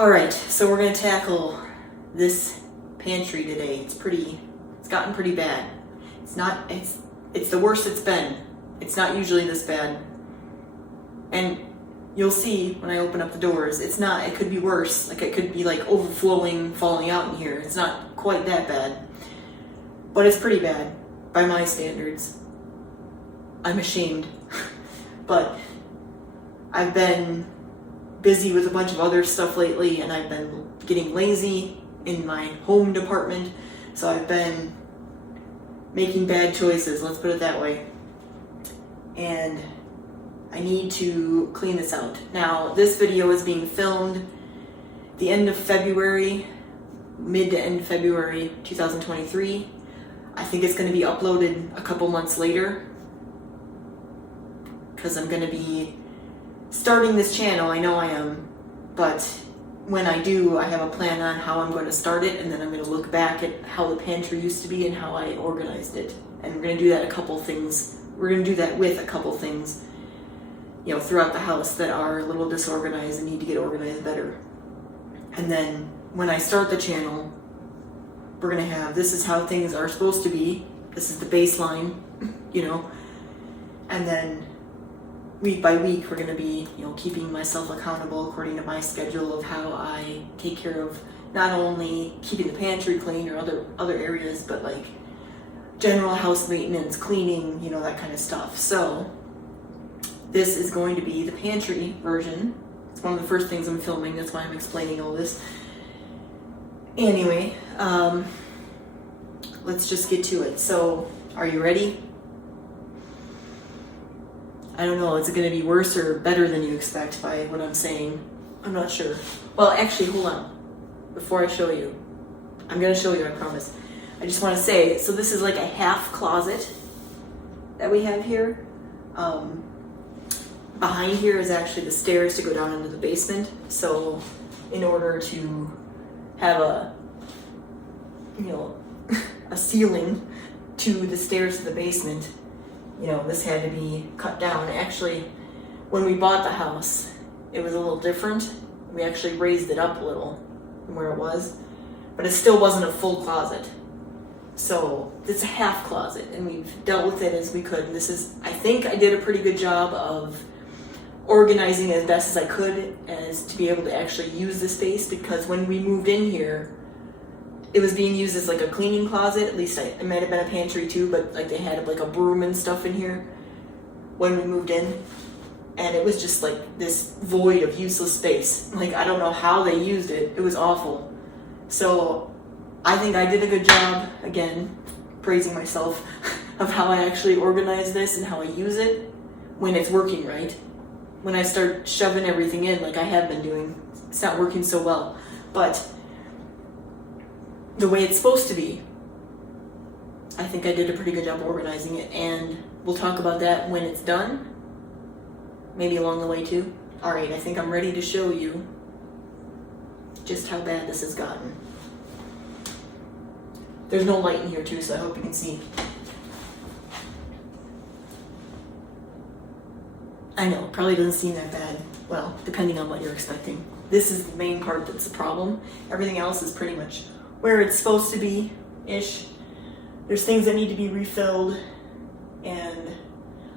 Alright, so we're going to tackle this pantry today. It's gotten pretty bad. It's the worst it's been. It's not usually this bad. And you'll see when I open up the doors, it could be worse. Like it could be like overflowing, falling out in here. It's not quite that bad. But it's pretty bad by my standards. I'm ashamed. But I've been busy with a bunch of other stuff lately, and I've been getting lazy in my home department, so I've been making bad choices, let's put it that way. And I need to clean this out. Now, this video is being filmed the end of February, mid to end February 2023. I think it's going to be uploaded a couple months later because I'm going to be starting this channel. I know I am, but when I do, I have a plan on how I'm going to start it, and then I'm going to look back at how the pantry used to be and how I organized it. And we're going to do that we're going to do that with a couple things, throughout the house that are a little disorganized and need to get organized better. And then when I start the channel, we're going to have, this is how things are supposed to be. This is the baseline, and then week by week, we're going to be, keeping myself accountable according to my schedule of how I take care of not only keeping the pantry clean or other areas, but like general house maintenance, cleaning, that kind of stuff. So this is going to be the pantry version. It's one of the first things I'm filming. That's why I'm explaining all this. Anyway, let's just get to it. So, are you ready? I don't know, is it going to be worse or better than you expect by what I'm saying? I'm not sure. Well, actually, hold on. Before I show you, I'm going to show you, I promise. I just want to say, so this is like a half closet that we have here. Behind here is actually the stairs to go down into the basement. So in order to have a ceiling to the stairs to the basement, this had to be cut down. Actually, when we bought the house, it was a little different. We actually raised it up a little from where it was, but it still wasn't a full closet. So it's a half closet, and we've dealt with it as we could. And I think I did a pretty good job of organizing as best as I could as to be able to actually use the space, because when we moved in here, it was being used as like a cleaning closet. At least it might have been a pantry too, but like they had like a broom and stuff in here when we moved in. And it was just like this void of useless space. Like, I don't know how they used it. It was awful. So I think I did a good job, again, praising myself, of how I actually organize this and how I use it when it's working right. When I start shoving everything in like I have been doing, it's not working so well. But the way it's supposed to be, I think I did a pretty good job organizing it, and we'll talk about that when it's done, maybe along the way too. Alright, I think I'm ready to show you just how bad this has gotten. There's no light in here too, so I hope you can see. I know, probably doesn't seem that bad. Well, depending on what you're expecting. This is the main part that's the problem. Everything else is pretty much where it's supposed to be-ish. There's things that need to be refilled, and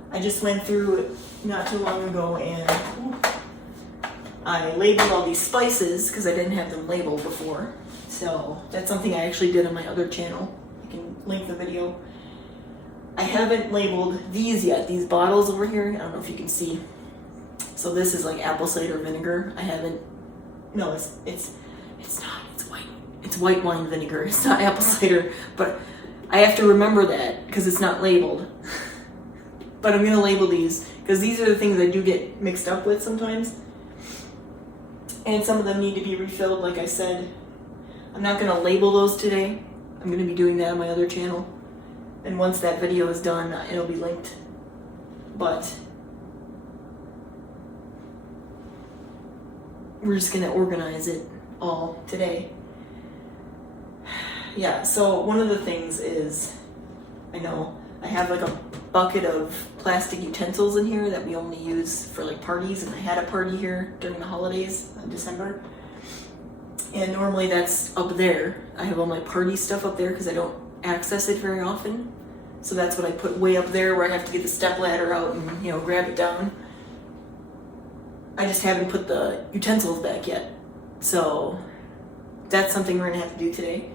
I just went through it not too long ago, and I labeled all these spices because I didn't have them labeled before. So that's something I actually did on my other channel. I can link the video. I haven't labeled these yet, these bottles over here. I don't know if you can see. So this is like apple cider vinegar. No, it's not. It's white wine vinegar. It's not apple cider, but I have to remember that because it's not labeled. But I'm going to label these because these are the things I do get mixed up with sometimes. And some of them need to be refilled, like I said. I'm not going to label those today. I'm going to be doing that on my other channel. And once that video is done, it'll be linked. But we're just going to organize it all today. Yeah, so one of the things is, I know I have like a bucket of plastic utensils in here that we only use for like parties, and I had a party here during the holidays in December, And normally that's up there. I have all my party stuff up there because I don't access it very often. So that's what I put way up there where I have to get the step ladder out and, you know, grab it down. I just haven't put the utensils back yet. So that's something we're gonna have to do today.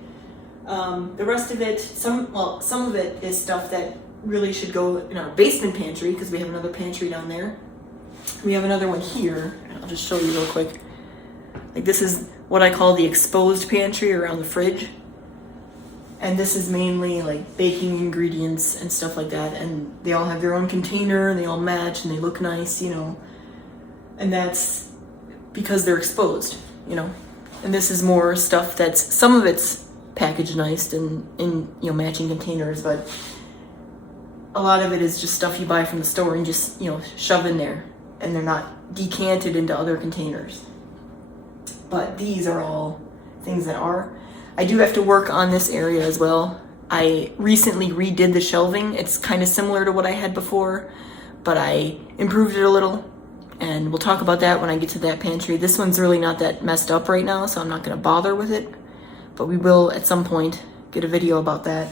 The rest of it, some of it is stuff that really should go in our basement pantry because we have another pantry down there. We have another one here. I'll just show you real quick. Like this is what I call the exposed pantry around the fridge. And this is mainly like baking ingredients and stuff like that. And they all have their own container and they all match and they look nice, you know. And that's because they're exposed, you know. And this is more stuff that's, some of it's packaged nice and in, you know, matching containers, but a lot of it is just stuff you buy from the store and just, you know, shove in there. And they're not decanted into other containers. But these are all things that are. I do have to work on this area as well. I recently redid the shelving. It's kind of similar to what I had before, but I improved it a little. And we'll talk about that when I get to that pantry. This one's really not that messed up right now, so I'm not gonna bother with it. But we will at some point get a video about that.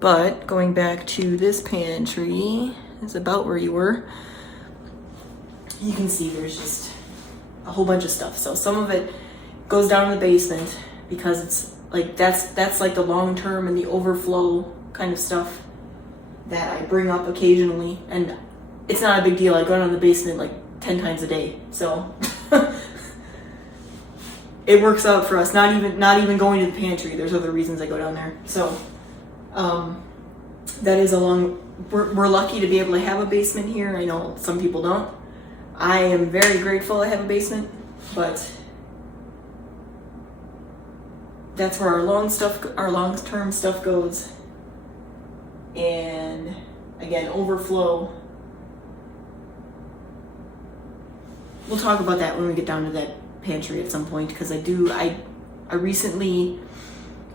But going back to this pantry is about where you were. You can see there's just a whole bunch of stuff. So some of it goes down in the basement because it's like that's like the long term and the overflow kind of stuff that I bring up occasionally, and it's not a big deal. I go down to the basement like 10 times a day, so it works out for us. Not even going to the pantry. There's other reasons I go down there. So that is a long. We're lucky to be able to have a basement here. I know some people don't. I am very grateful I have a basement, but that's where our long-term stuff goes. And again, overflow. We'll talk about that when we get down to that pantry at some point, because I recently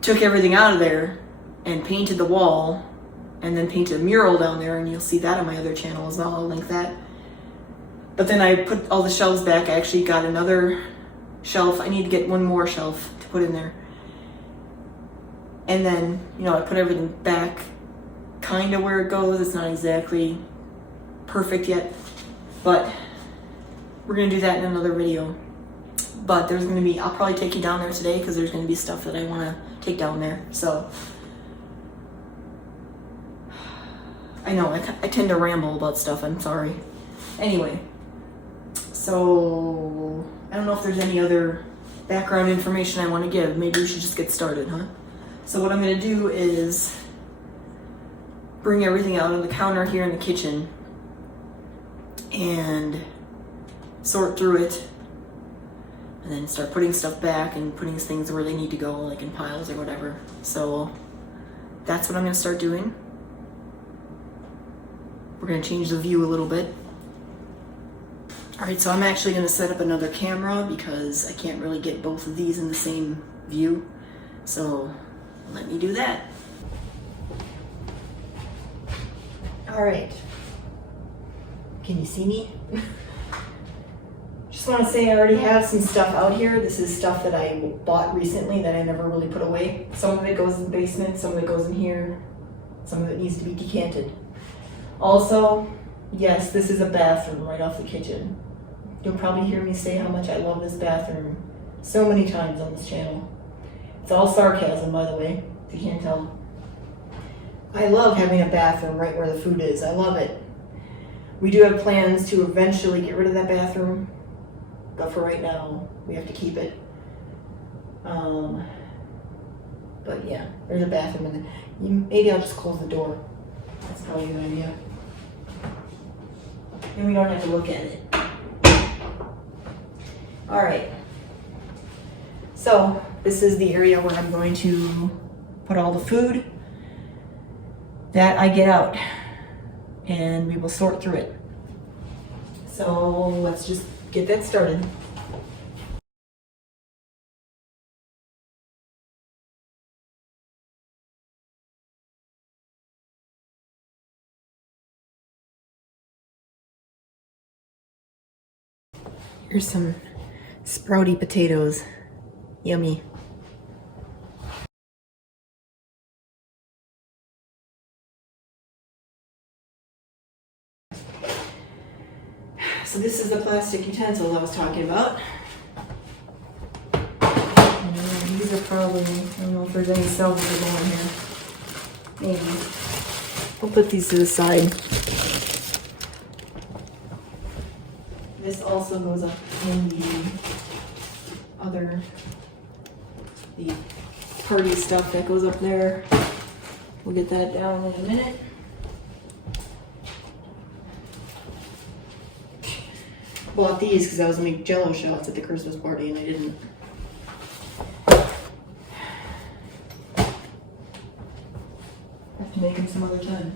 took everything out of there and painted the wall and then painted a mural down there, and you'll see that on my other channel as well. I'll link that. But then I put all the shelves back. I actually got another shelf. I need to get one more shelf to put in there. And then, you know, I put everything back kind of where it goes. It's not exactly perfect yet, but we're going to do that in another video. But there's going to be, I'll probably take you down there today because there's going to be stuff that I want to take down there. So I know I tend to ramble about stuff. I'm sorry. Anyway. So, I don't know if there's any other background information I want to give. Maybe we should just get started, huh? So what I'm going to do is bring everything out on the counter here in the kitchen and sort through it and then start putting stuff back and putting things where they need to go, like in piles or whatever. So that's what I'm going to start doing. We're going to change the view a little bit. All right, so I'm actually going to set up another camera because I can't really get both of these in the same view. So let me do that. All right. Can you see me? Just want to say I already have some stuff out here. This is stuff that I bought recently that I never really put away. Some of it goes in the basement, some of it goes in here. Some of it needs to be decanted. Also, yes, this is a bathroom right off the kitchen. You'll probably hear me say how much I love this bathroom so many times on this channel. It's all sarcasm, by the way, if you can't tell. I love having a bathroom right where the food is. I love it. We do have plans to eventually get rid of that bathroom, but for right now, we have to keep it. But yeah, there's a bathroom in there. Maybe I'll just close the door. That's probably a good idea. And we don't have to look at it. All right. So this is the area where I'm going to put all the food that I get out, and we will sort through it. So let's just get that started. Here's some sprouty potatoes. Yummy. So this is the plastic utensils I was talking about. And these are probably, I don't know if there's any salvageable in here. Maybe. I'll put these to the side. This also goes up in the party stuff that goes up there. We'll get that down in a minute. Bought these because I was gonna make Jello shots at the Christmas party and I didn't. Have to make them some other time.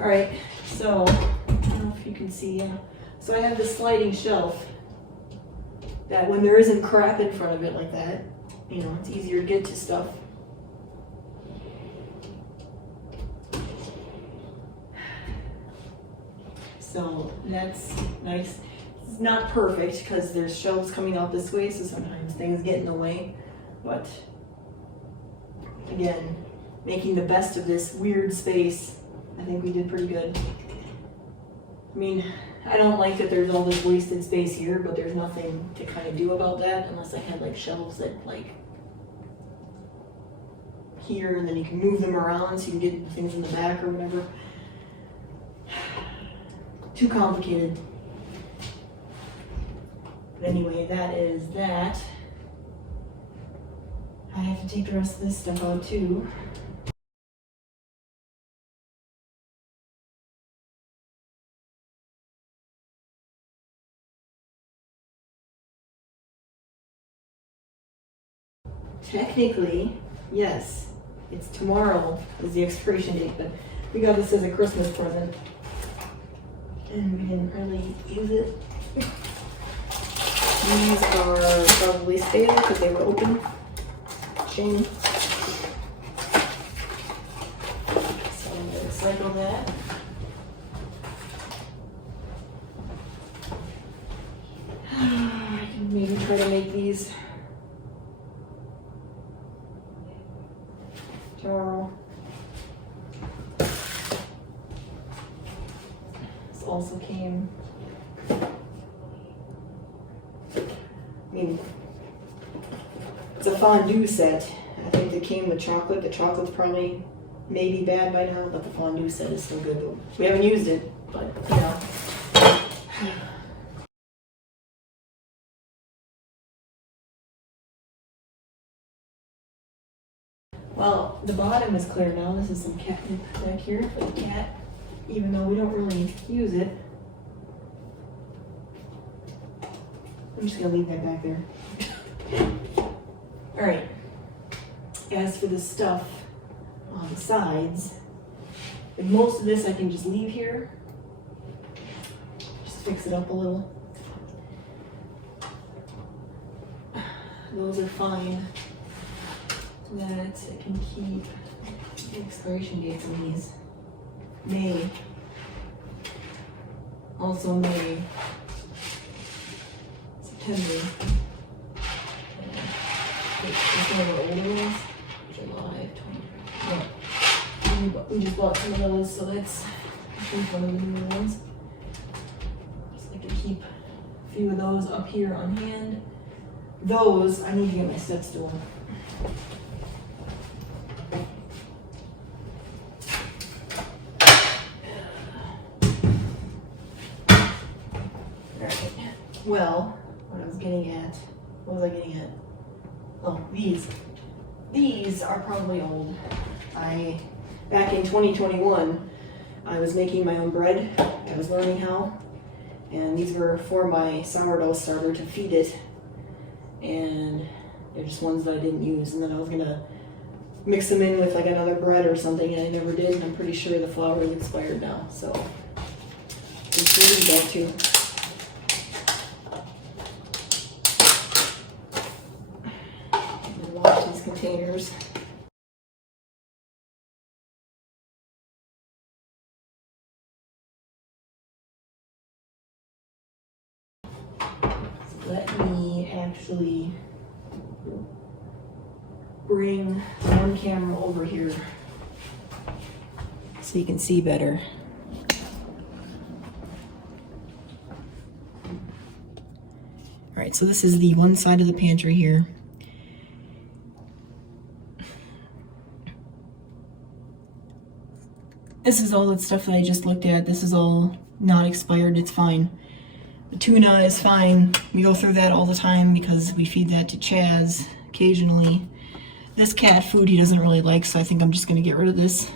All right, so I don't know if you can see. So I have this sliding shelf that when there isn't crap in front of it like that, you know, it's easier to get to stuff. So that's nice. It's not perfect because there's shelves coming out this way, so sometimes things get in the way. But again, making the best of this weird space, I think we did pretty good. I mean, I don't like that there's all this wasted space here, but there's nothing to kind of do about that unless I had like shelves that like here and then you can move them around so you can get things in the back or whatever. Too complicated. But anyway, that is that. I have to take the rest of this stuff out too. Technically, yes, it's tomorrow is the expiration date, but we got this as a Christmas present. And we didn't really use it. These are probably stale because they were open. Shame. So I'm going to recycle that. I can maybe try to make these tomorrow. This also came, I mean, it's a fondue set. I think it came with chocolate. The chocolate's probably maybe bad by now, but the fondue set is still good. We haven't used it, but you know. Well, the bottom is clear now. This is some catnip back here for the cat, even though we don't really use it. I'm just gonna leave that back there. All right. As for the stuff on the sides, and most of this I can just leave here. Just fix it up a little. Those are fine. That I can keep the expiration dates on these. May. Also May. September. This one of our older ones. July 20. No. We just bought some of those, so that's I think one of the newer ones. Just like to keep a few of those up here on hand. Those, I need to get my step stool. Well, what was I getting at? Oh, these. These are probably old. Back in 2021, I was making my own bread. I was learning how. And these were for my sourdough starter to feed it. And they're just ones that I didn't use. And then I was gonna mix them in with like another bread or something, and I never did. And I'm pretty sure the flour is expired now. So, just leave that too. Wash these containers. actually bring one camera over here so you can see better. All right, so this is the one side of the pantry here. This is all that stuff that I just looked at. This is all not expired, it's fine. The tuna is fine. We go through that all the time because we feed that to Chaz occasionally. This cat food he doesn't really like, so I think I'm just gonna get rid of this.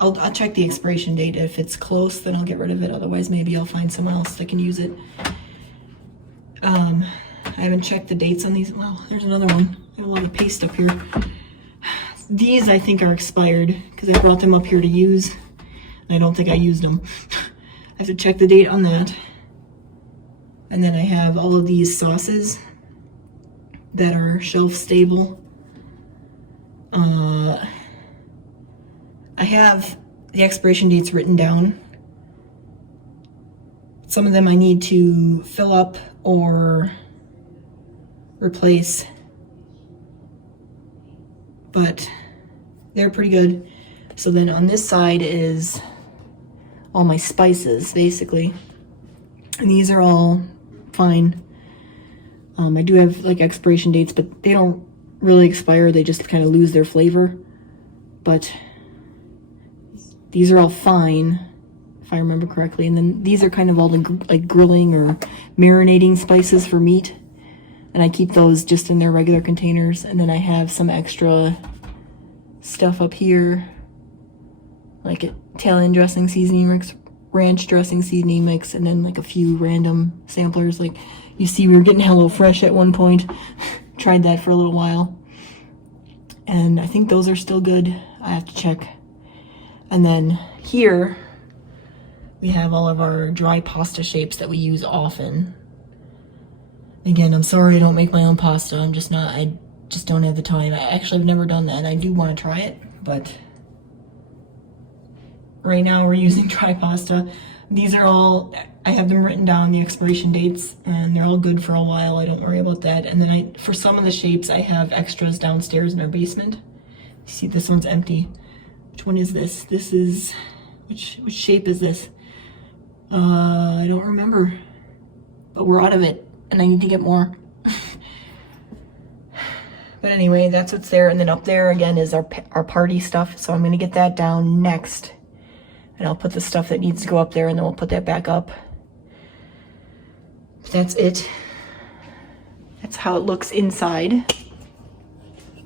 I'll check the expiration date. If it's close, then I'll get rid of it. Otherwise, maybe I'll find someone else that can use it. I haven't checked the dates on these. Well, there's another one. I have a lot of paste up here. These I think are expired because I brought them up here to use. And I don't think I used them. I have to check the date on that. And then I have all of these sauces that are shelf stable. I have the expiration dates written down. Some of them I need to fill up or replace, but they're pretty good. So then on this side is all my spices, basically. And these are all fine. I do have like expiration dates, but they don't really expire. They just kind of lose their flavor. But these are all fine, if I remember correctly. And then these are kind of all the like grilling or marinating spices for meat. And I keep those just in their regular containers. And then I have some extra stuff up here, like Italian dressing seasoning mix, ranch dressing seasoning mix, and then like a few random samplers. Like you see, we were getting HelloFresh at one point. Tried that for a little while. And I think those are still good. I have to check. And then here we have all of our dry pasta shapes that we use often. Again, I'm sorry I don't make my own pasta. I just don't have the time. I actually have never done that, and I do want to try it, but right now we're using dry pasta. These are all, I have them written down, the expiration dates, and they're all good for a while. I don't worry about that. And then for some of the shapes, I have extras downstairs in our basement. You see, this one's empty. Which one is this? This is, which shape is this? I don't remember, but we're out of it, and I need to get more. But anyway, that's what's there. And then up there again is our party stuff. So I'm gonna get that down next. And I'll put the stuff that needs to go up there, and then we'll put that back up. But that's it. That's how it looks inside.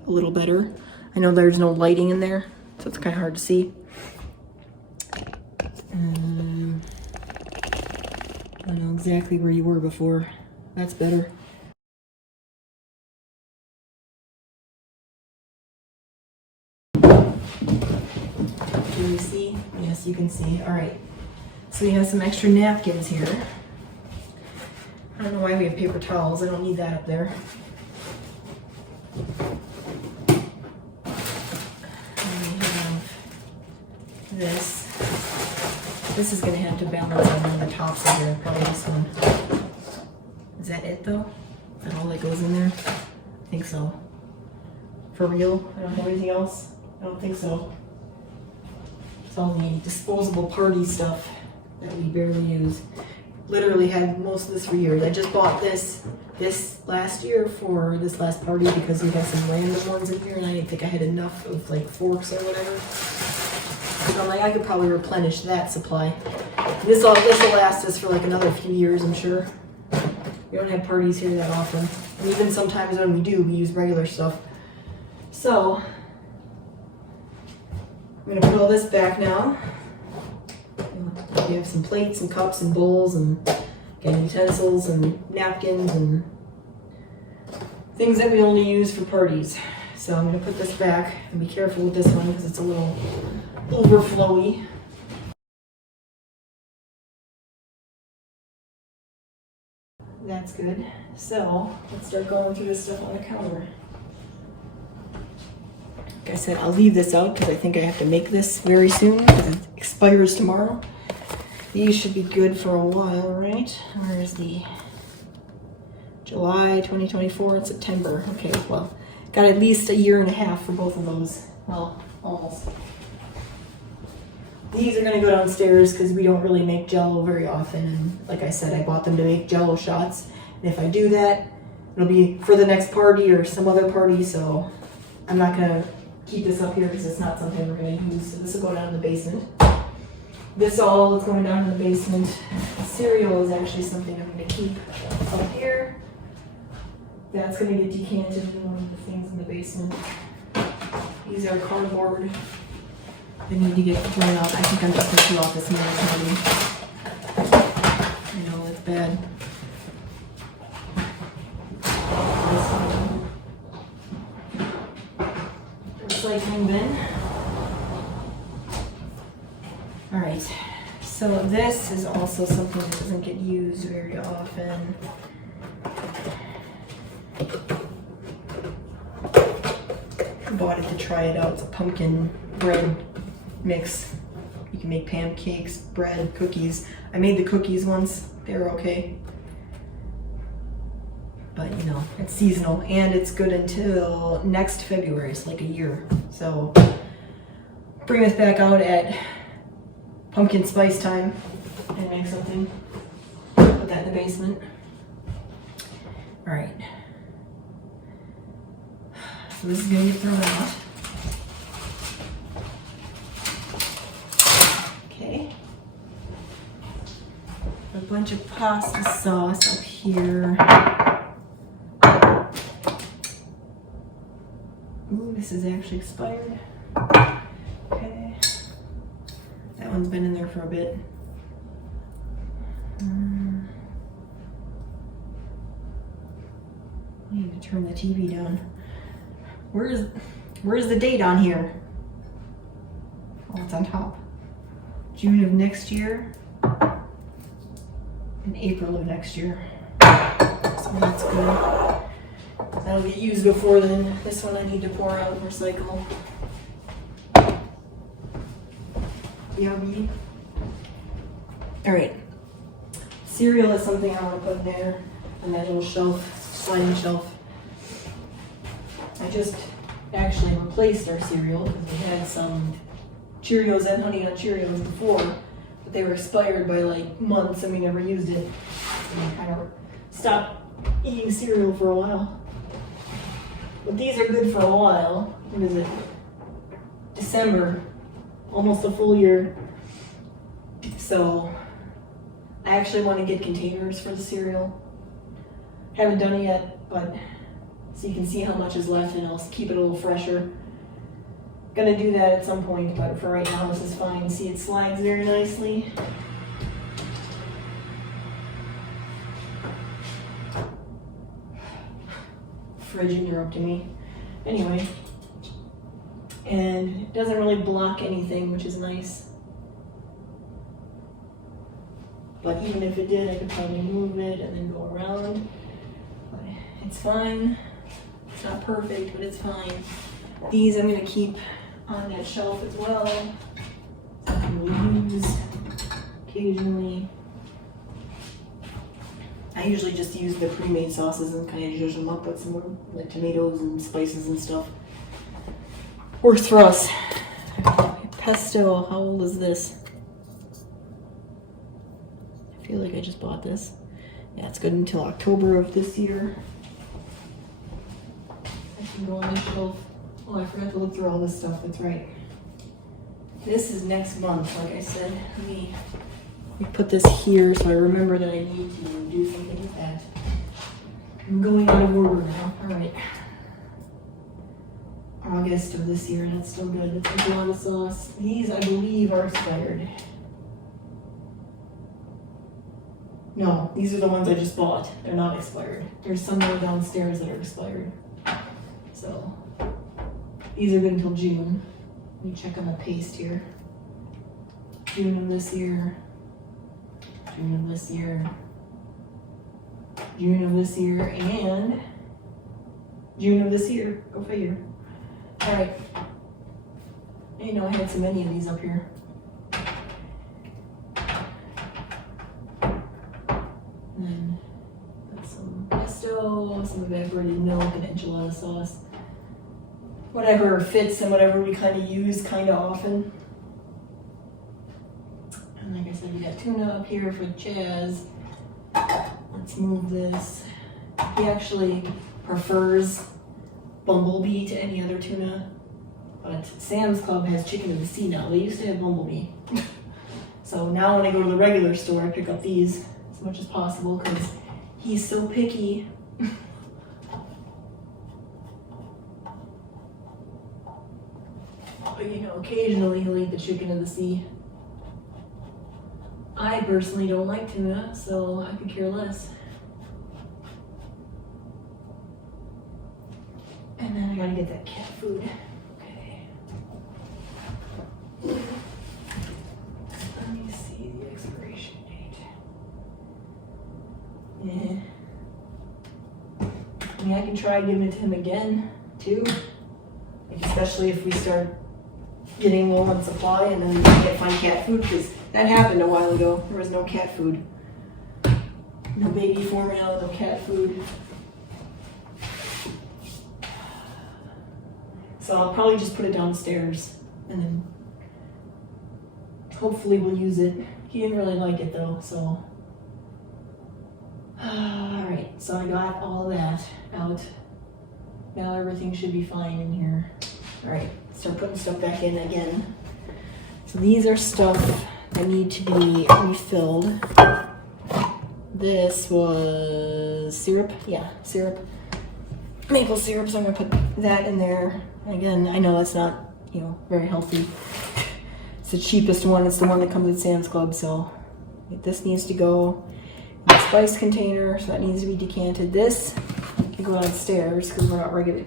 A little better. I know there's no lighting in there, so it's kind of hard to see. I know exactly where you were before. That's better. Can you see? Yes, you can see. All right. So we have some extra napkins here. I don't know why we have paper towels. I don't need that up there. And we have this. This is going to have to balance on one of the tops of here. Probably this one. Is that it though? Is that all that goes in there? I think so. For real? I don't have anything else? I don't think so. It's all the disposable party stuff that we barely use. Literally had most of this for years. I just bought this last year for this last party because we had some random ones in here and I didn't think I had enough of like forks or whatever. So I'm like, I could probably replenish that supply. This will last us for like another few years, I'm sure. We don't have parties here that often. And even sometimes when we do, we use regular stuff. So I'm gonna put all this back now. We have some plates and cups and bowls and again, utensils and napkins and things that we only use for parties. So I'm gonna put this back and be careful with this one because it's a little overflowy. That's good. So let's start going through this stuff on the counter. Like I said, I'll leave this out because I think I have to make this very soon because it expires tomorrow. These should be good for a while, right? Where is the July 2024 and September. Okay, well, got at least a year and a half for both of those. Well, almost. These are gonna go downstairs because we don't really make Jell-O very often. And like I said, I bought them to make Jell-O shots. And if I do that, it'll be for the next party or some other party. So I'm not gonna keep this up here because it's not something we're gonna use. So this will go down in the basement. This all is going down in the basement. Cereal is actually something I'm gonna keep up here. That's gonna get decanted in one of the things in the basement. These are cardboard. They need to get thrown out. I think I'm just gonna throw out this maybe. I know it's bad. Recycling bin. All right. So this is also something that doesn't get used very often. I bought it to try it out. It's a pumpkin bread mix. You can make pancakes, bread, cookies. I made the cookies once. They were okay. But you know, it's seasonal and it's good until next February. It's like a year. So bring this back out at pumpkin spice time and make something. Put that in the basement. All right. So this is gonna get thrown out. Okay. A bunch of pasta sauce up here. Ooh, this is actually expired. Okay. That one's been in there for a bit. I need to turn the TV down. Where's the date on here? Oh, it's on top. June of next year and April of next year. So that's good. That'll get used before then. This one I need to pour out and recycle. Yummy. All right. Cereal is something I want to put in there on that little shelf, sliding shelf. I just actually replaced our cereal because we had some Cheerios and Honey Nut Cheerios before, but they were expired by like months and we never used it. So we kind of stopped eating cereal for a while. But these are good for a while. What is it? December, almost a full year. So I actually want to get containers for the cereal. Haven't done it yet, but so you can see how much is left and I'll keep it a little fresher. Gonna do that at some point, but for right now this is fine. See, it slides very nicely. Fridge interrupting me. Anyway, and it doesn't really block anything, which is nice. But even if it did, I could probably move it and then go around. But it's fine. It's not perfect, but it's fine. These I'm gonna keep on that shelf as well. Something we'll use occasionally. I usually just use the pre-made sauces and kind of zhuzh them up with some more like tomatoes and spices and stuff. Works for us. Pesto, how old is this? I feel like I just bought this. Yeah, it's good until October of this year. I can go on the shelf. Oh, I forgot to look through all this stuff, that's right. This is next month, like I said. Let me put this here so I remember that I need to do something with that. I'm going out of order now. All right. August of this year, that's still good. It's a lot of sauce. These, I believe, are expired. No, these are the ones I just bought. They're not expired. There's some more downstairs that are expired. So, these are good until June. Let me check on the paste here. June of this year. June of this year. June of this year, and June of this year. Go figure. All right. I didn't know I had so many of these up here. And then put some pesto. Oh, some evaporated milk and enchilada sauce. Whatever fits and whatever we kind of use kind of often. And like I said, we got tuna up here for Chaz. Let's move this. He actually prefers bumblebee to any other tuna. But Sam's Club has chicken of the sea now. They used to have bumblebee. So now when I go to the regular store, I pick up these as much as possible because he's so picky. But you know, occasionally he'll eat the chicken of the sea. I personally don't like tuna, so I could care less. And then I gotta get that cat food. Okay. Let me see the expiration date. Yeah. I mean, I can try giving it to him again, too. Like, especially if we start getting low on supply and then we can't find cat food, because that happened a while ago. There was no cat food. No baby formula, no cat food. So I'll probably just put it downstairs and then hopefully we'll use it. He didn't really like it though, so. Alright, so I got all that out. Now everything should be fine in here. Alright, start putting stuff back in again. So these are stuff that need to be refilled. This was syrup, yeah, syrup. Maple syrup, so I'm gonna put that in there. Again, I know that's not, you know, very healthy. It's the cheapest one. It's the one that comes at Sam's Club, so this needs to go in the spice container, so that needs to be decanted. This can go downstairs because we're not ready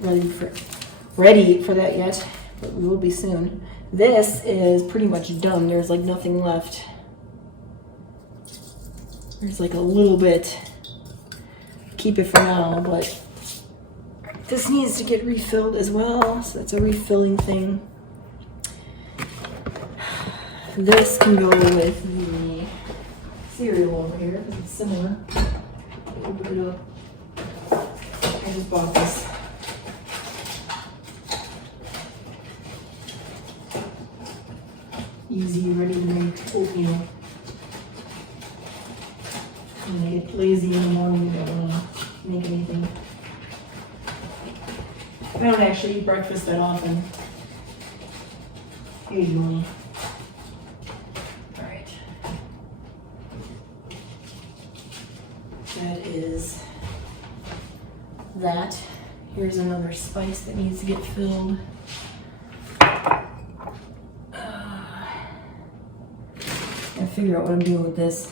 for that yet, but we will be soon. This is pretty much done. There's like nothing left. There's like a little bit. Keep it for now, but this needs to get refilled as well, so that's a refilling thing. This can go with the cereal over here because it's similar. Open it up. I just bought this. Easy, ready to make oatmeal. When I get lazy in the morning, I don't want to make anything. I don't actually eat breakfast that often. Occasionally. Alright. That is that. Here's another spice that needs to get filled. Gotta figure out what I'm doing with this.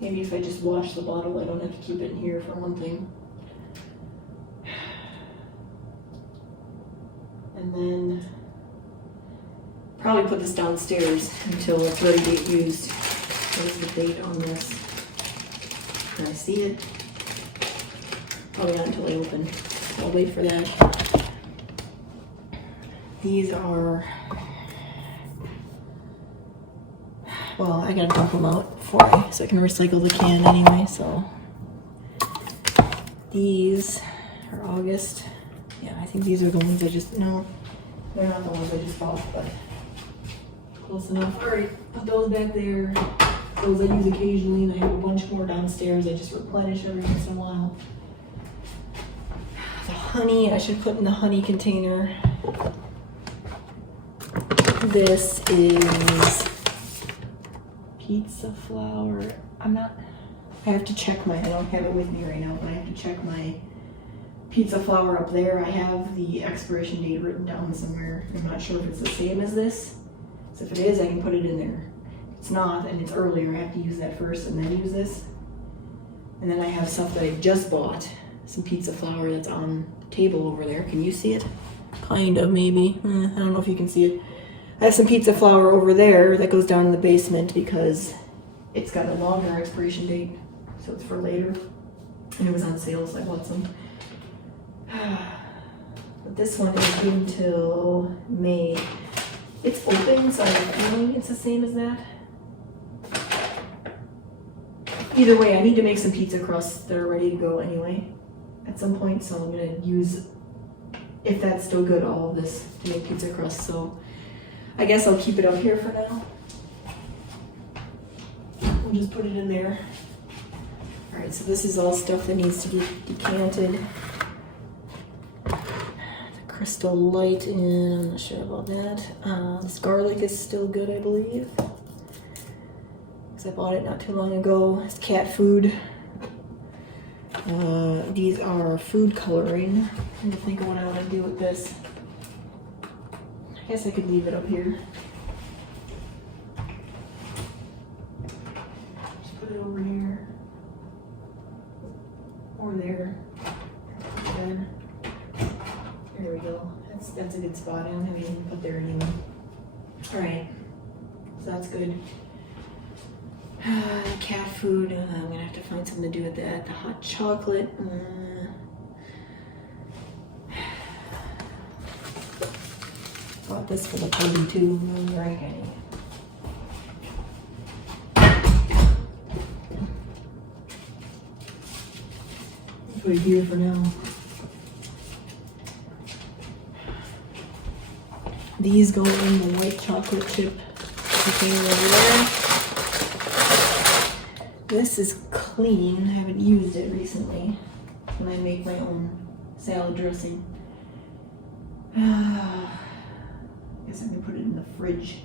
Maybe if I just wash the bottle, I don't have to keep it in here for one thing. And then probably put this downstairs until it's ready to get used. What is the date on this? Can I see it? Probably not until I open. I'll wait for that. These are, well, I gotta dump them out so I can recycle the can anyway, so. These are August. Yeah, I think these are the ones I just, no, they're not the ones I just bought, but close enough. All right, put those back there. Those I use occasionally, and I have a bunch more downstairs. I just replenish every once in a while. The honey, I should put in the honey container. This is pizza flour. I have to check I don't have it with me right now, but I have to check my pizza flour up there. I have the expiration date written down somewhere. I'm not sure if it's the same as this. So if it is, I can put it in there. If it's not, and it's earlier, I have to use that first and then use this. And then I have stuff that I just bought. Some pizza flour that's on the table over there. Can you see it? Kind of, maybe. I don't know if you can see it. I have some pizza flour over there that goes down in the basement because it's got a longer expiration date, so it's for later. And it was on sale, so I bought some. But this one is good until May. It's open, so I'm assuming it's the same as that. Either way, I need to make some pizza crusts that are ready to go anyway at some point, so I'm gonna use, if that's still good, all of this to make pizza crust. So I guess I'll keep it up here for now. We'll just put it in there. All right, so this is all stuff that needs to get decanted. The Crystal Light, and I'm not sure about that. This garlic is still good, I believe. I bought it not too long ago. It's cat food. These are food coloring. I'm trying to think of what I want to do with this. I guess I could leave it up here. Just put it over here. Or there. There. There we go. That's a good spot. I don't have anything to put there anymore. Alright. So that's good. Cat food. I'm gonna have to find something to do with that. The hot chocolate. Bought this for the puppy too. No drink any. Put it here for now. These go in the white chocolate chip container over there. This is clean. I haven't used it recently. And I make my own salad dressing. Guess I'm gonna put it in the fridge.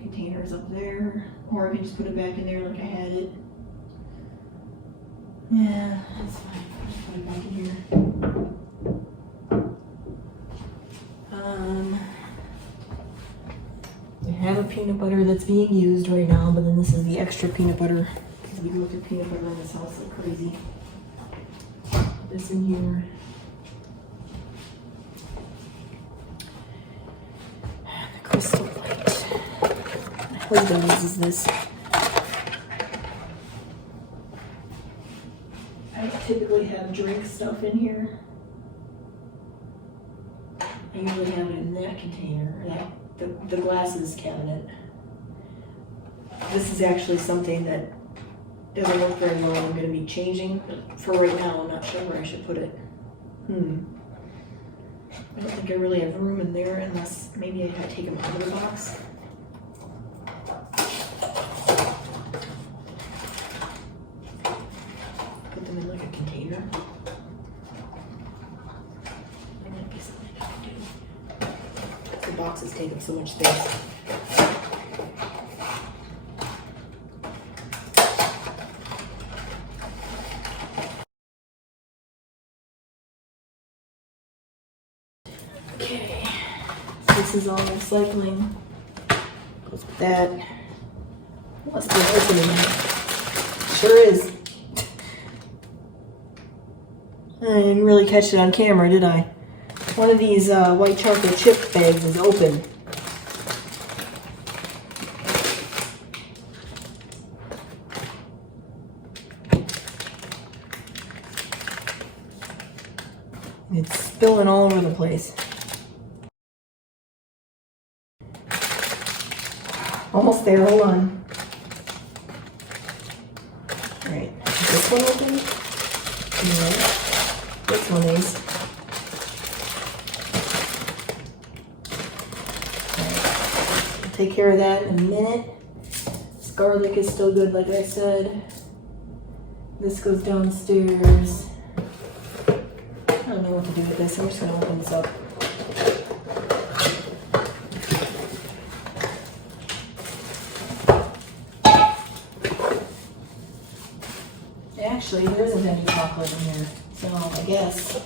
Containers up there. Or I can just put it back in there like I had it. Yeah, that's fine. I'll just put it back in here. I have a peanut butter that's being used right now, but then this is the extra peanut butter. We go through peanut butter in this house like crazy. Put this in here. The Crystal Light. My husband uses this. I typically have drink stuff in here. I usually have it in that container, the glasses cabinet. This is actually something that doesn't work very well. I'm going to be changing. For right now, I'm not sure where I should put it. I don't think I really have room in there unless maybe I gotta take them out of the box. Put them in like a container. That might be something I can do. The box is taking so much space. Okay, so this is all recycling. Goes with that. Must be opening. Sure is. I didn't really catch it on camera, did I? One of these white chocolate chip bags is open. It's spilling all over the place. Almost there, hold on. Alright, is this one open? No. This one is. Alright, I'll take care of that in a minute. This garlic is still good, like I said. This goes downstairs. I don't know what to do with this. I'm just going to open this up. Actually, there isn't any chocolate in here, so I guess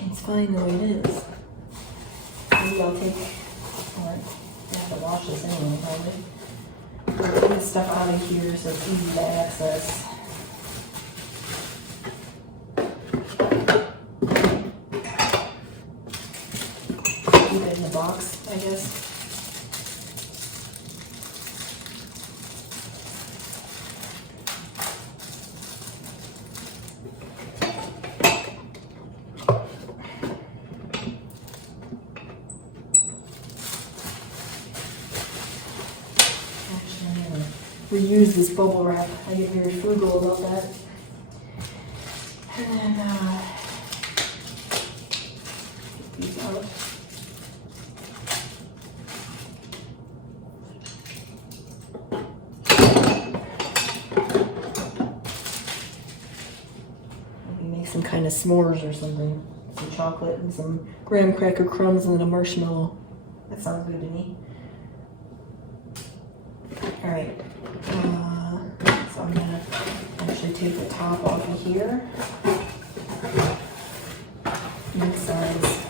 it's fine the way it is. Maybe I'll take, or I have to wash this anyway, probably. I'll take this stuff out of here so it's easy to access. Keep it in the box, I guess. reuse this bubble wrap. I get very frugal about that. And then get these out. Maybe make some kind of s'mores or something. Some chocolate and some graham cracker crumbs and then a marshmallow. That sounds good to me. Alright, so I'm gonna actually take the top off of here. Next size.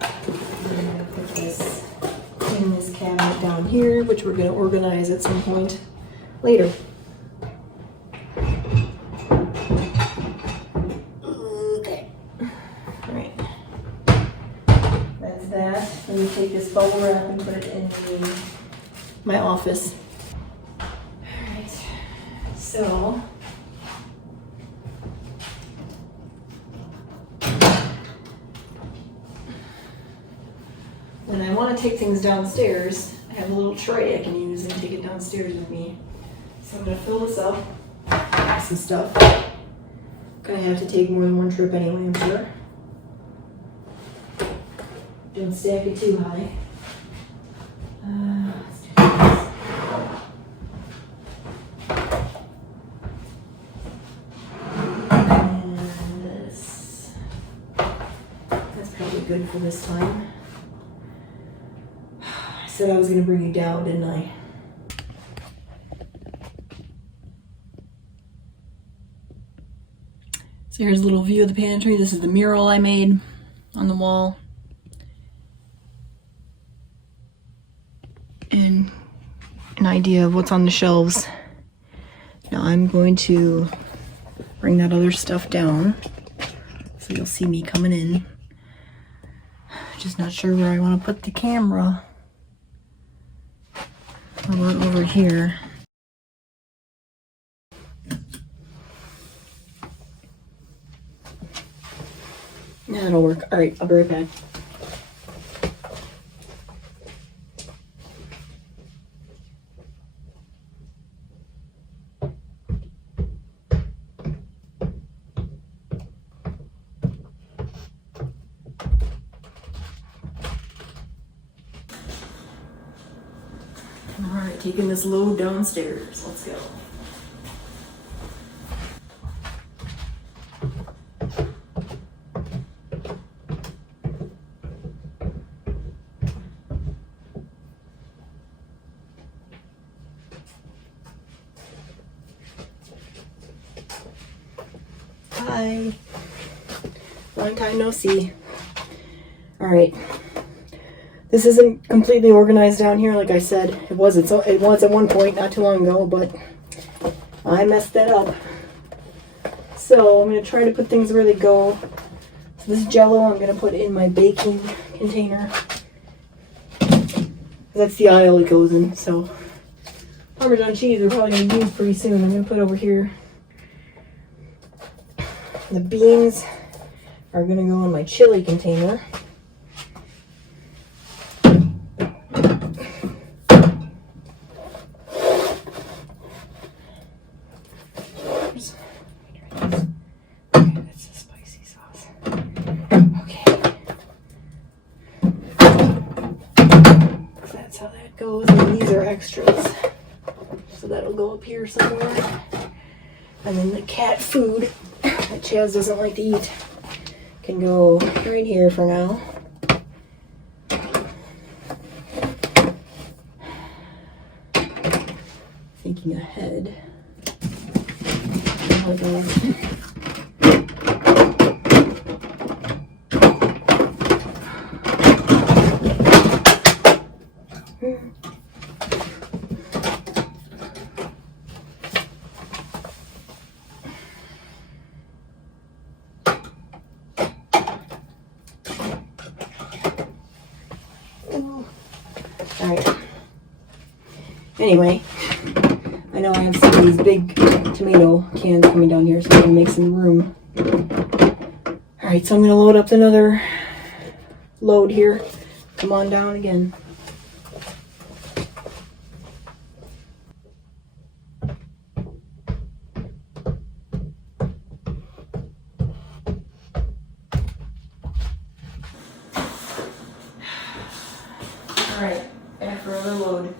I'm gonna put this in this cabinet down here, which we're gonna organize at some point later. Okay. Alright. That's that. Let me take this bubble wrap and put it in my office. Alright, so when I want to take things downstairs, I have a little tray I can use and take it downstairs with me. So I'm going to fill this up with some stuff. Gonna have to take more than one trip anyway, I'm sure. Don't stack it too high. Let's do this. And this. That's probably good for this time. I said I was going to bring you down, didn't I? So here's a little view of the pantry. This is the mural I made on the wall. And an idea of what's on the shelves. Now I'm going to bring that other stuff down so you'll see me coming in. Just not sure where I want to put the camera. I want over here. Yeah, that'll work. All right, I'll be right back. All right, taking this load downstairs. Let's go. Hi. Long time no see. All right. This isn't completely organized down here, like I said. It was at one point, not too long ago, but I messed that up. So I'm going to try to put things where they go. So this Jell-O I'm going to put in my baking container. That's the aisle it goes in. So Parmesan cheese we're probably going to use pretty soon. I'm going to put over here. The beans are going to go in my chili container. Goes, and these are extras, so that'll go up here somewhere. And then the cat food that Chaz doesn't like to eat can go right here for now. Thinking ahead. Alright. Anyway, I know I have some of these big tomato cans coming down here, so I'm going to make some room. Alright, so I'm going to load up another load here. Come on down again. Alright, back for another load.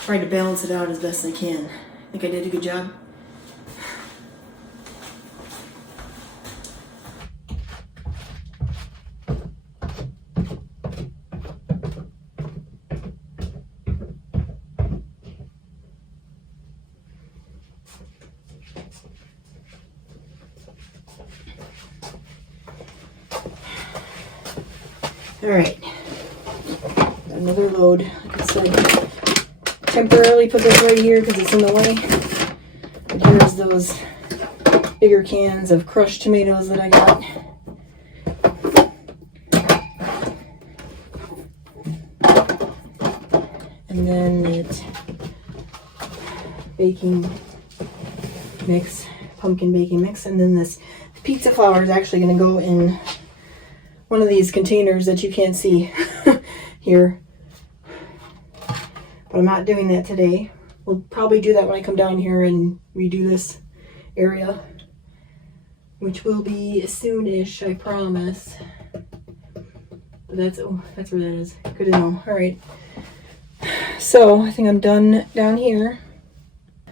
Trying to balance it out as best I can. Think I did a good job? All right, another load. Like I said, temporarily put this right here because it's in the way. And here's those bigger cans of crushed tomatoes that I got. And then that baking mix, pumpkin baking mix. And then this pizza flour is actually going to go in one of these containers that you can't see here. But I'm not doing that today. We'll probably do that when I come down here and redo this area, which will be soon-ish, I promise. But that's where that is. Good to know. All right. So I think I'm done down here.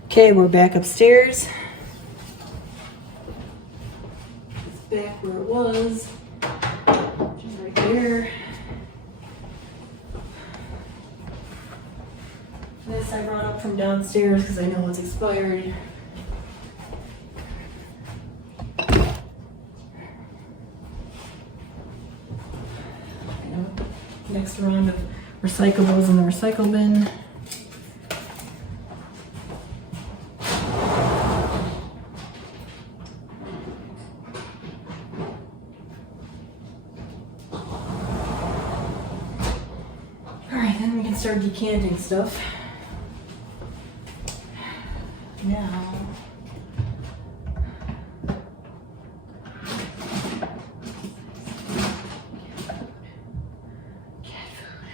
Okay, we're back upstairs. It's back where it was. Which is right there. This I brought up from downstairs because I know it's expired. Next round of recyclables in the recycle bin. Alright, then we can start decanting stuff. Now, cat food.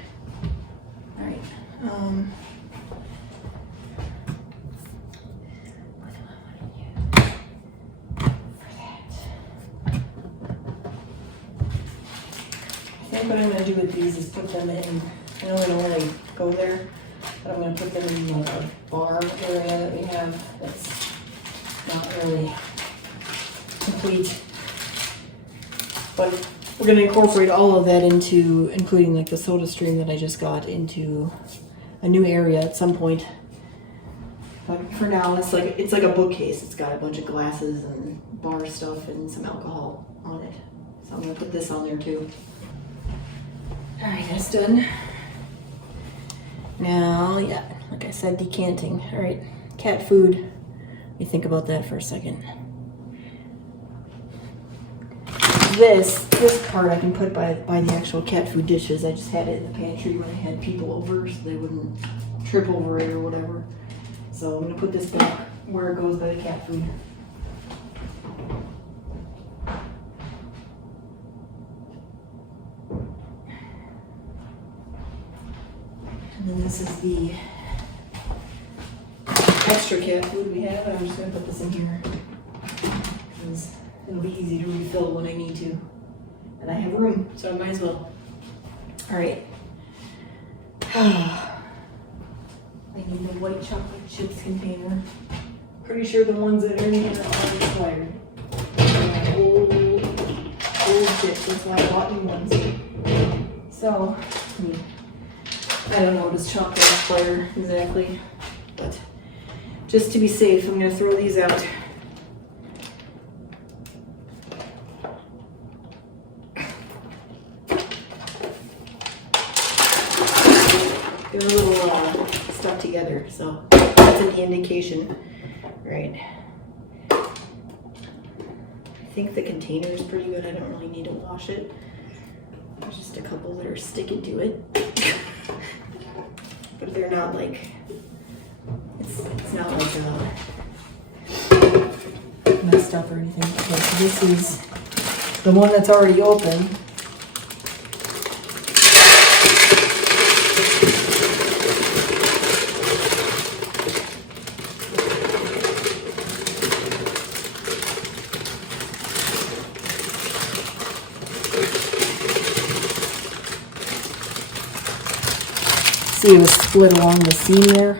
All right. What do I want to use for that? I think what I'm going to do with these is put them in. I know I don't really go there. But I'm going to put them in the bar area that we have that's not really complete. But we're going to incorporate all of that into, including like the soda stream that I just got, into a new area at some point. But for now, it's like a bookcase. It's got a bunch of glasses and bar stuff and some alcohol on it. So I'm going to put this on there too. All right, that's done. Now, yeah, like I said, decanting. All right, cat food. Let me think about that for a second. This part I can put by the actual cat food dishes. I just had it in the pantry when I had people over so they wouldn't trip over it or whatever. So I'm going to put this back where it goes by the cat food. And then this is the extra cat food we have, and I'm just going to put this in here because it'll be easy to refill when I need to. And I have room, so I might as well. All right. I need the white chocolate chips container. Pretty sure the ones that are in here are expired. Old chips, that's why I bought new ones. So, I don't know, does chocolate expire exactly? But just to be safe, I'm going to throw these out. They're a little stuck together, so that's an indication. Right. I think the container is pretty good. I don't really need to wash it. There's just a couple that are sticking to it. But they're not like, it's not like messed stuff or anything. Okay, so this is the one that's already open. See, it was split along the seam there.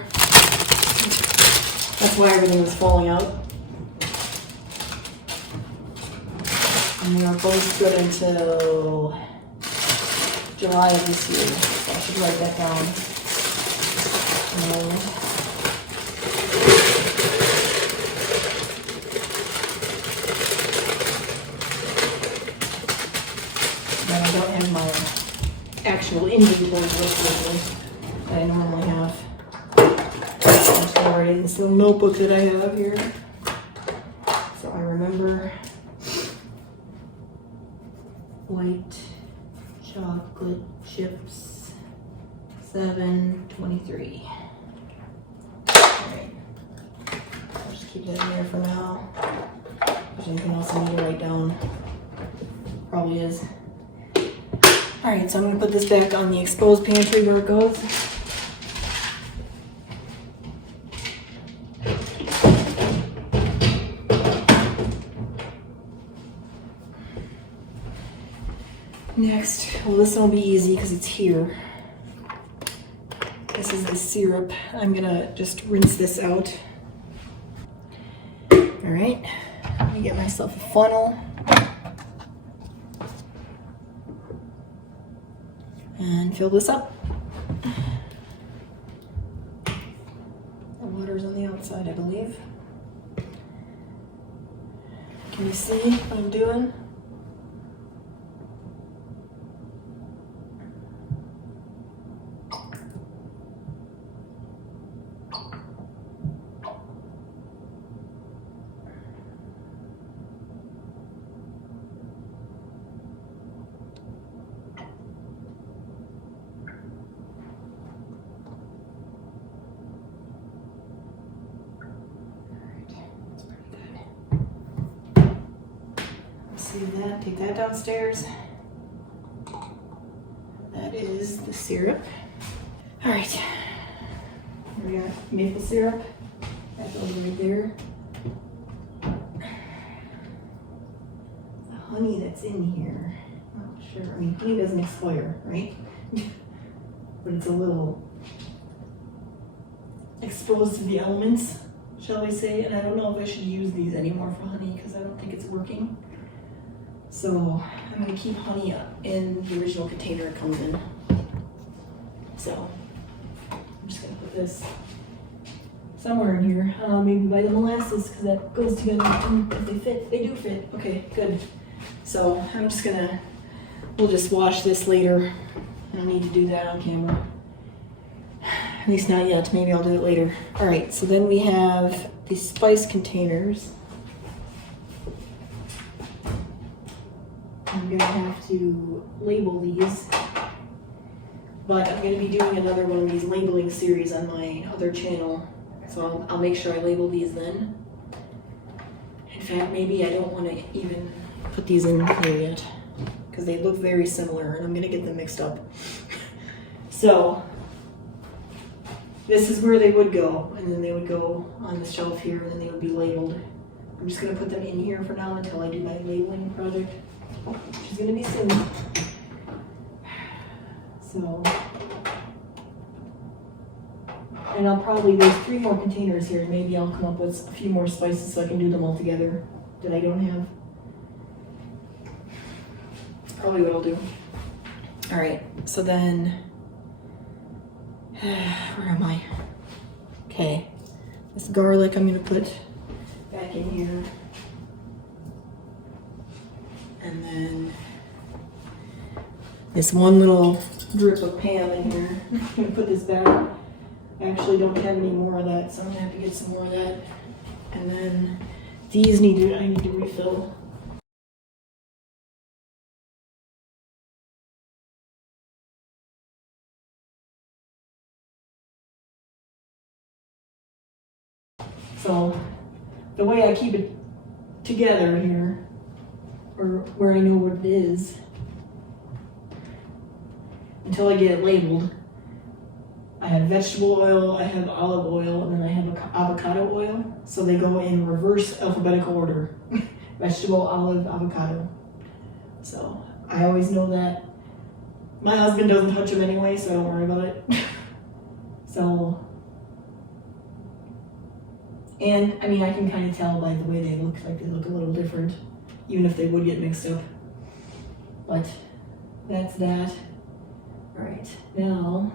That's why everything was falling out. And we are both good until July of this year. So I should write that down. And then I don't have my actual inventory list that I normally have. I'm just gonna write it in this little notebook that I have here. So I remember white chocolate chips, 7.23. Alright. I'll just keep that in there for now. If there's anything else I need to write down, probably is. Alright, so I'm going to put this back on the exposed pantry where it goes. Next, well, this won't be easy because it's here. This is the syrup. I'm going to just rinse this out. Alright, let me get myself a funnel. And fill this up. The water's on the outside, I believe. Can you see what I'm doing? That, take that downstairs. That is the syrup. All right, here we got maple syrup. That goes right there. The honey that's in here, I'm not sure. I mean, honey doesn't expire, right? But it's a little exposed to the elements, shall we say? And I don't know if I should use these anymore for honey because I don't think it's working. So I'm going to keep honey in the original container it comes in. So I'm just going to put this somewhere in here, maybe by the molasses because that goes together. And if they fit, they do fit. Okay, good. So I'm just going to, we'll just wash this later. I don't need to do that on camera. At least not yet. Maybe I'll do it later. All right, so then we have these spice containers. I'm going to have to label these, but I'm going to be doing another one of these labeling series on my other channel, so I'll make sure I label these then. In fact, maybe I don't want to even put these in here yet, because they look very similar, and I'm going to get them mixed up. So, this is where they would go, and then they would go on the shelf here, and then they would be labeled. I'm just going to put them in here for now until I do my labeling project. Which is going to be soon. So, and I'll probably, there's 3 more containers here. Maybe I'll come up with a few more spices so I can do them all together that I don't have. That's probably what I'll do. All right, so then, where am I? Okay, this garlic I'm going to put back in here. And then this one little drip of Pam in here. I'm going to put this back. I actually don't have any more of that, so I'm going to have to get some more of that. And then these I need to refill. So the way I keep it together here, or where I know what it is, until I get it labeled. I have vegetable oil, I have olive oil, and then I have avocado oil. So they go in reverse alphabetical order. Vegetable, olive, avocado. So I always know that. My husband doesn't touch them anyway, so I don't worry about it. So, and I mean, I can kind of tell by the way they look, like they look a little different, even if they would get mixed up. But that's that. All right, now,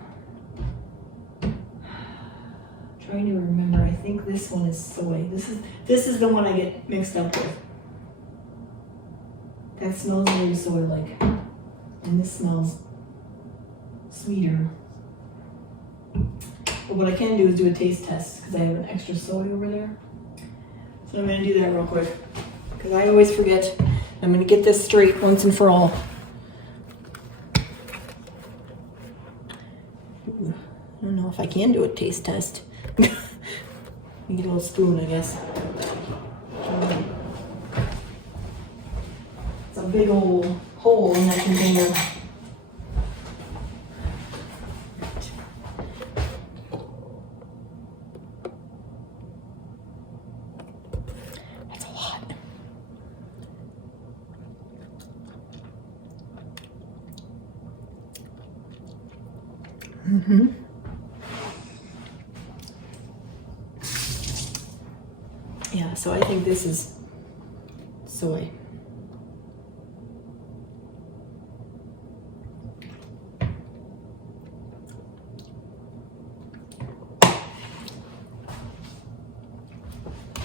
trying to remember, I think this one is soy. This is the one I get mixed up with. That smells very soy-like, and this smells sweeter. But what I can do is do a taste test because I have an extra soy over there. So I'm going to do that real quick because I always forget. I'm going to get this straight once and for all. Ooh, I don't know if I can do a taste test. Get a little spoon, I guess. It's a big old hole in that container. That's a lot. Mm-hmm. Yeah, so I think this is soy.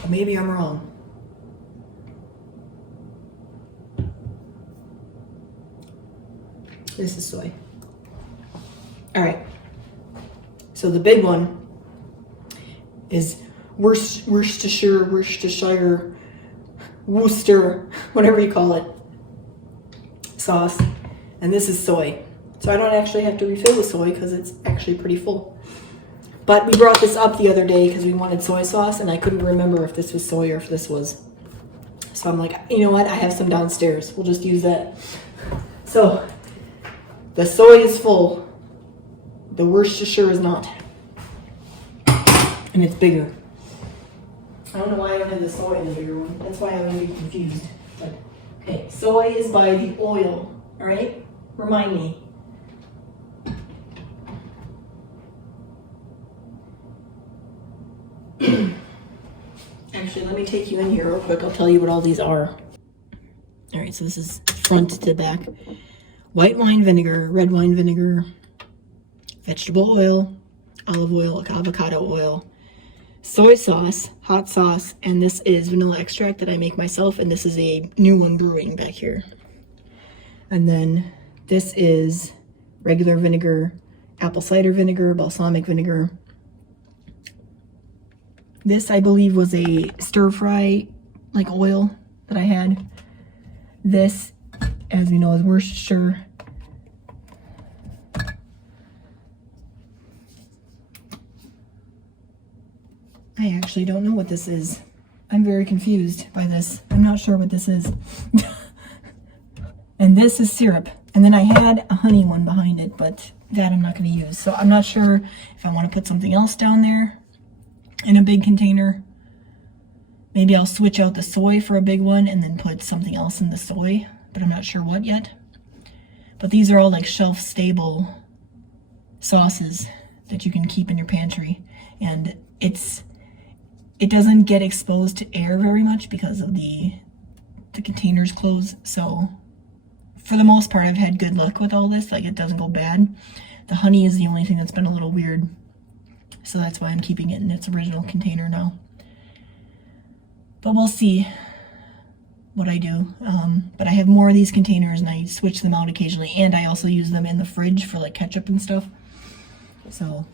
Maybe I'm wrong. This is soy. All right. So the big one is Worcestershire, Worcester, whatever you call it, sauce. And this is soy. So I don't actually have to refill the soy because it's actually pretty full. But we brought this up the other day because we wanted soy sauce and I couldn't remember if this was soy or if this was. So I'm like, you know what? I have some downstairs. We'll just use that. So the soy is full. The Worcestershire is not. And it's bigger. I don't know why I don't have the soy in the bigger one. That's why I would be confused. But okay, soy is by the oil. All right? Remind me. Actually, let me take you in here real quick. I'll tell you what all these are. All right, so this is front to back. White wine vinegar, red wine vinegar, vegetable oil, olive oil, avocado oil, soy sauce, hot sauce, and this is vanilla extract that I make myself, and this is a new one brewing back here. And then this is regular vinegar, apple cider vinegar, balsamic vinegar. This, I believe, was a stir-fry, like, oil that I had. This, as we know, is Worcestershire. I actually don't know what this is. I'm very confused by this. I'm not sure what this is. And this is syrup. And then I had a honey one behind it, but that I'm not going to use. So I'm not sure if I want to put something else down there in a big container. Maybe I'll switch out the soy for a big one and then put something else in the soy, but I'm not sure what yet. But these are all like shelf stable sauces that you can keep in your pantry. And it doesn't get exposed to air very much because of the containers close. So for the most part, I've had good luck with all this. Like, it doesn't go bad. The honey is the only thing that's been a little weird. So that's why I'm keeping it in its original container now. But we'll see what I do. But I have more of these containers and I switch them out occasionally. And I also use them in the fridge for like ketchup and stuff. So,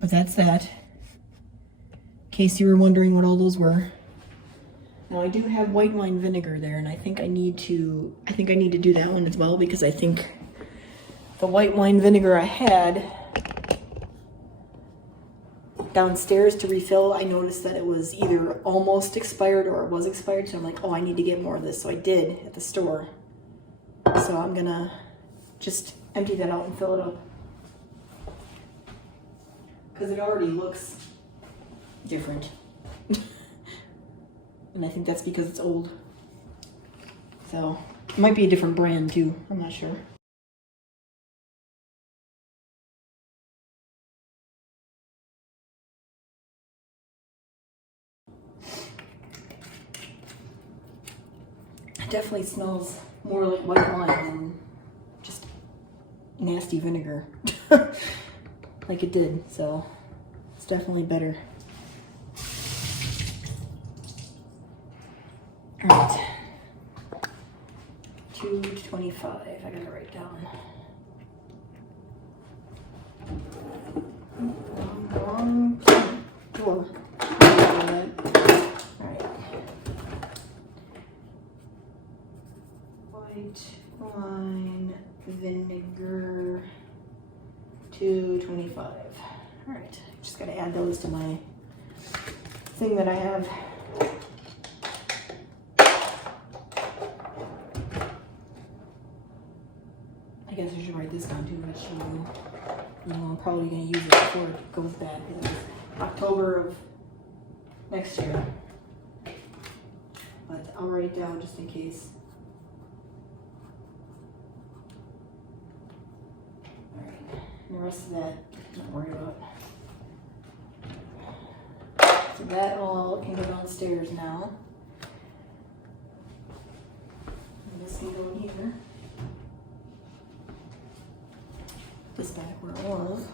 but that's that. In case you were wondering what all those were. Now I do have white wine vinegar there, and I think I need to do that one as well, because I think the white wine vinegar I had downstairs to refill, I noticed that it was either almost expired or it was expired. So I'm like, oh, I need to get more of this. So I did at the store. So I'm gonna just empty that out and fill it up. Because it already looks different. And I think that's because it's old. So it might be a different brand too. I'm not sure. It definitely smells more like white wine than just nasty vinegar. Like it did, so it's definitely better. All right, 225. I gotta write down. Wrong door. All right. White wine vinegar. 225. All right, just gotta add those to my thing that I have. I guess I should write this down too. That should, I'm probably gonna use it before it goes bad. It's October of next year, but I'll write it down just in case. And the rest of that, not worry about. So that all can go downstairs now. And this can go in here. This back where it was.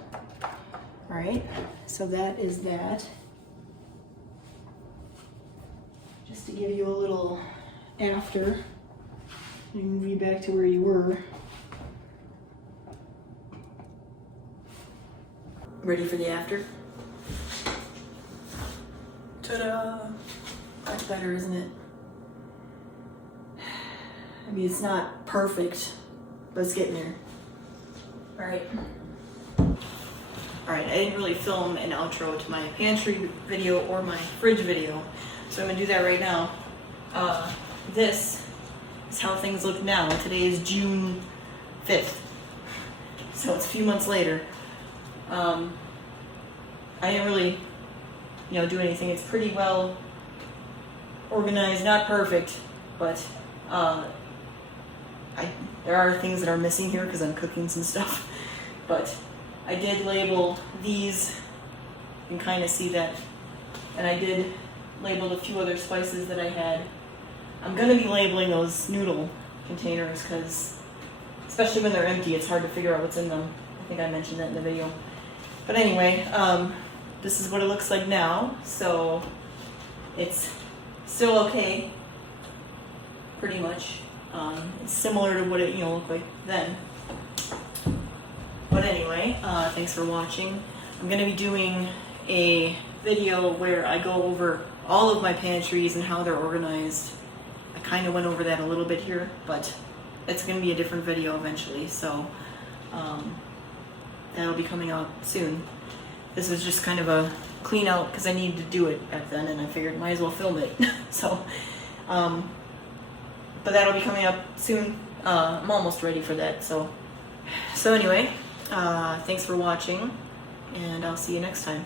Alright, so that is that. Just to give you a little after. You can move you back to where you were. Ready for the after? Ta-da! That's better, isn't it? I mean, it's not perfect, but it's getting there. Alright. Alright, I didn't really film an outro to my pantry video or my fridge video, so I'm gonna do that right now. This is how things look now. Today is June 5th, so it's a few months later. I didn't really, do anything. It's pretty well organized, not perfect, but there are things that are missing here because I'm cooking some stuff. But I did label these. You can kind of see that, and I did label a few other spices that I had. I'm gonna be labeling those noodle containers because, especially when they're empty, it's hard to figure out what's in them. I think I mentioned that in the video. But anyway, this is what it looks like now. So it's still okay, pretty much. It's similar to what it looked like then. But anyway, thanks for watching. I'm gonna be doing a video where I go over all of my pantries and how they're organized. I kind of went over that a little bit here, but it's gonna be a different video eventually. So that'll be coming out soon. This was just kind of a clean out because I needed to do it back then, and I figured might as well film it. So, but that'll be coming up soon. I'm almost ready for that. So anyway, thanks for watching, and I'll see you next time.